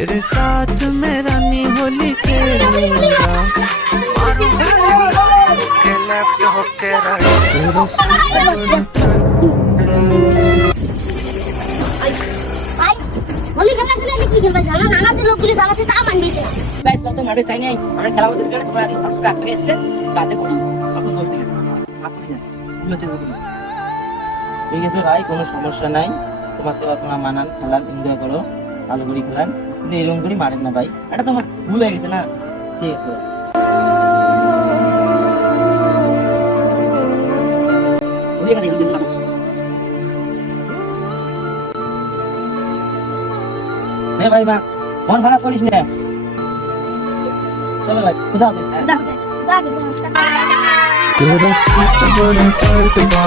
तेरे साथ मैं रानी होली खेलूंगा के लेफ्ट होके राइट तेरे হোলি খেলা ছিল কি খেলবা জানা নানা যে লোকগুলি জ্বালাছে তা মানবেছে না গাইস মত মাঠে চাই নাই আমরা খেলা করতেছি না তোমরা আর কাটতে গেছিলে কাটে পড়ি আপনি দোষ দিলেন আপনি না তুমি হচ্ছে ঠিক আছে ভাই কোনো সমস্যা নাই তোমাকে আপনারা মানান খেলান এনজয় করো ভালো করে খেলান কিন্তু এরকম করে মারেন না ভাই এটা তোমার ভুল হয়ে গেছে না ঠিক আছে ওই এখানে দিন না ভাই মা মন খারাপ করিস না চলো ভাই খুদা হাফেজ तेरा सूट बड़ा टाइट बा